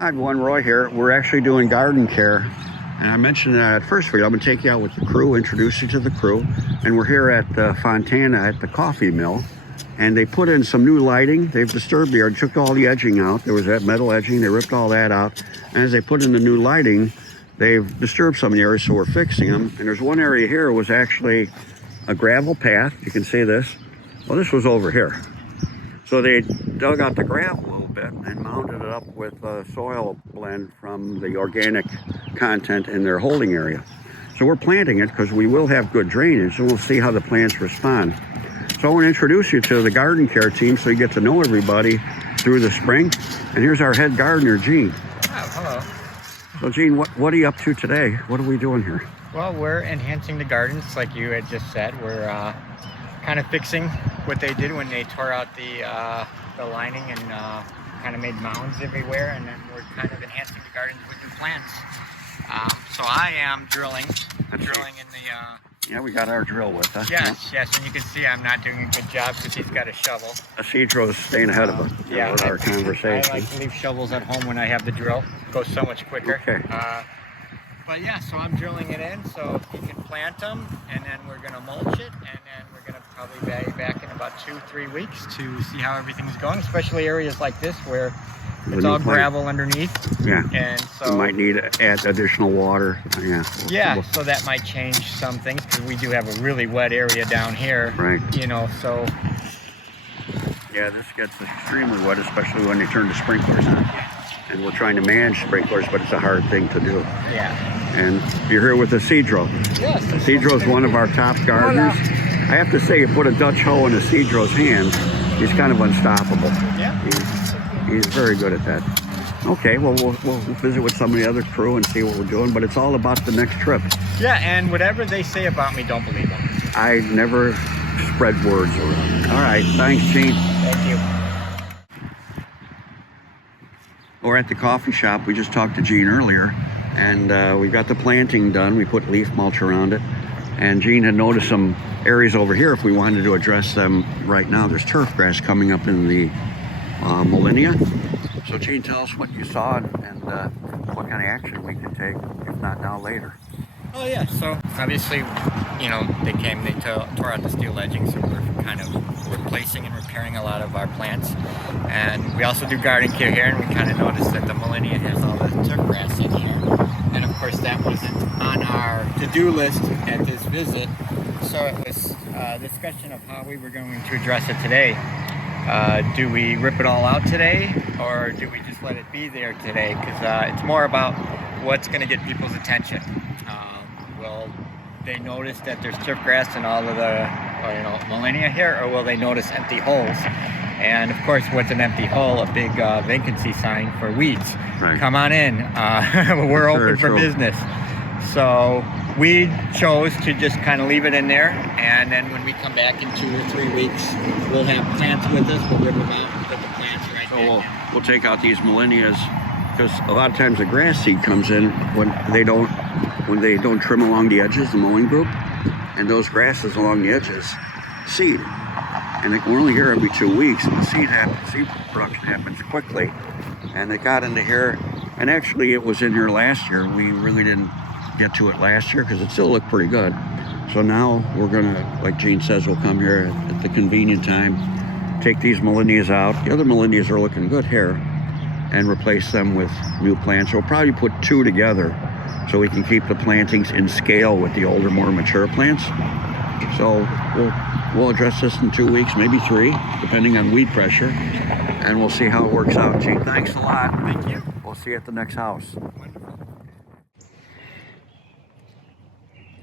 Hi everyone, Roy here. We're actually doing garden care, and I mentioned that at first for you. I'm going to take you out with the crew, introduce you to the crew, and we're here at Fontana at the coffee mill, and they put in some new lighting. They've disturbed the yard, took all the edging out. There was that metal edging, they ripped all that out, and as they put in the new lighting, they've disturbed some of the areas, so we're fixing them. And there's one area here was actually a gravel path. You can see this. Well, this was over here. So they dug out the gravel a little bit and mounted it up with a soil blend from the organic content in their holding area. So we're planting it because we will have good drainage, and we'll see how the plants respond. So I want to introduce you to the garden care team so you get to know everybody through the spring. And here's our head gardener, Gene. Oh, hello. So Gene, what are you up to today? What are we doing here? Well, we're enhancing the gardens like you had just said. We're kind of fixing what they did when they tore out the lining and kind of made mounds everywhere, and then we're kind of enhancing the gardens with new plants. So I am drilling in the... Yeah, we got our drill with us. Yes, and you can see I'm not doing a good job because he's got a shovel. Isidro's staying ahead of us with our conversation. I like to leave shovels at home when I have the drill. It goes so much quicker. Okay. But yeah, so I'm drilling it in so he can plant them, and then we're going to mulch it, and then we're going to probably be back in about 2-3 weeks to see how everything's going, especially areas like this where it's all gravel underneath. Yeah. And so you might need to add additional water. Yeah, so that might change some things because we do have a really wet area down here. Right. You know, so... Yeah, this gets extremely wet, especially when they turn the sprinklers on. And we're trying to manage sprinklers, but it's a hard thing to do. Yeah. And you're here with Isidro. Yes. Isidro's one of our top gardeners. I have to say, you put a Dutch hoe in Isidro's hands, he's kind of unstoppable. Yeah. He's very good at that. Okay, well, we'll visit with some of the other crew and see what we're doing, but it's all about the next trip. Yeah, and whatever they say about me, don't believe them. I never spread words around. All right, thanks, Gene. Thank you. We're at the coffee shop. We just talked to Gene earlier, and we got the planting done. We put leaf mulch around it, and Gene had noticed some areas over here if we wanted to address them right now. There's turf grass coming up in the Millennia. So Gene, tell us what you saw and what kind of action we can take, if not now, later. Oh yeah, so obviously, you know, they tore out the steel edging, so we're kind of replacing and repairing a lot of our plants. And we also do garden care here, and we kind of noticed that the Millennia has all the turf grass in here. And of course that wasn't on our to-do list at this visit, so it was a discussion of how we were going to address it today. Do we rip it all out today, or do we just let it be there today? Because it's more about what's going to get people's attention. Will they notice that there's turf grass in all of the Millennia here, or will they notice empty holes? And of course, what's an empty hole? A big vacancy sign for weeds. Right. Come on in. We're open for business. So we chose to just kind of leave it in there, and then when we come back in 2 or 3 weeks, we'll have plants with us. We'll rip them out and put the plants right So we'll take out these Millennias, because a lot of times the grass seed comes in when they don't trim along the edges, the mowing group, and those grasses along the edges seed. And we're only here every 2 weeks, and the seed production happens quickly. And it got into here, and actually it was in here last year. We really didn't get to it last year because it still looked pretty good. So now we're gonna, like Gene says, we'll come here at the convenient time, take these Millennias out. The other Millennias are looking good here, and replace them with new plants. We'll probably put 2 together so we can keep the plantings in scale with the older, more mature plants. So we'll address this in 2 weeks, maybe 3, depending on weed pressure, and we'll see how it works out. Gene, thanks a lot. Thank you. We'll see you at the next house. Wonderful.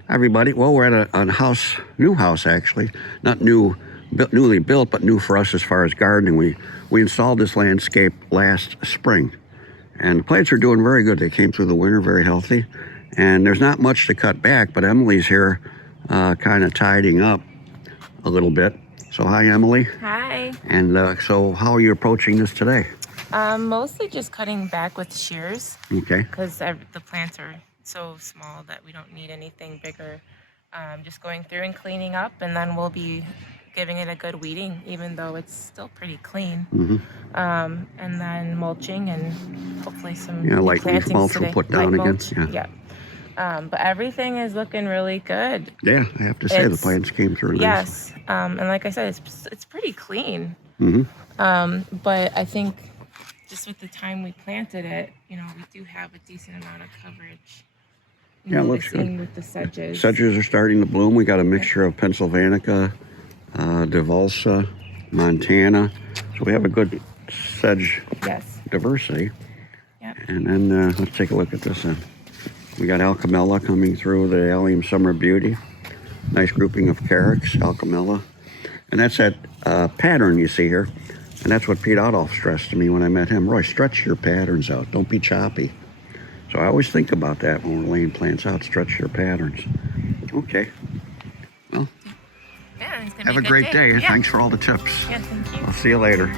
Hi everybody. Well, we're at a new house actually, not newly built, but new for us as far as gardening. We installed this landscape last spring, and the plants are doing very good. They came through the winter very healthy, and there's not much to cut back, but Emily's here kind of tidying up a little bit. So hi, Emily. Hi. And so how are you approaching this today? Mostly just cutting back with shears. Okay. Because the plants are so small that we don't need anything bigger. Just going through and cleaning up, and then we'll be giving it a good weeding, even though it's still pretty clean. Mm-hmm. And then mulching and hopefully some Yeah, new light leaf plantings mulch today. we'll put down Light again. mulch, Yeah. But everything is looking really good. Yeah, I have to say the It's- plants came through nice. Yes, and like I said, it's pretty clean. Mm-hmm. But I think just with the time we planted it, you know, we do have a decent amount of coverage. Yeah, it looks good. With the sedges. Sedges are starting to bloom. We got a mixture of Pennsylvanica, Divulsa, Montana. So we have a good sedge Yes. diversity. Yep. And then let's take a look at this. We got Alchemilla coming through, the Allium Summer Beauty. Nice grouping of Carex, Alchemilla. And that's that pattern you see here. And that's what Pete Adolph stressed to me when I met him. Roy, stretch your patterns out. Don't be choppy. So I always think about that when we're laying plants out. Stretch your patterns. Okay. Well, Yeah, it's gonna have be a great day. Yeah. Thanks for all the tips. Yeah, thank you. I'll see you later.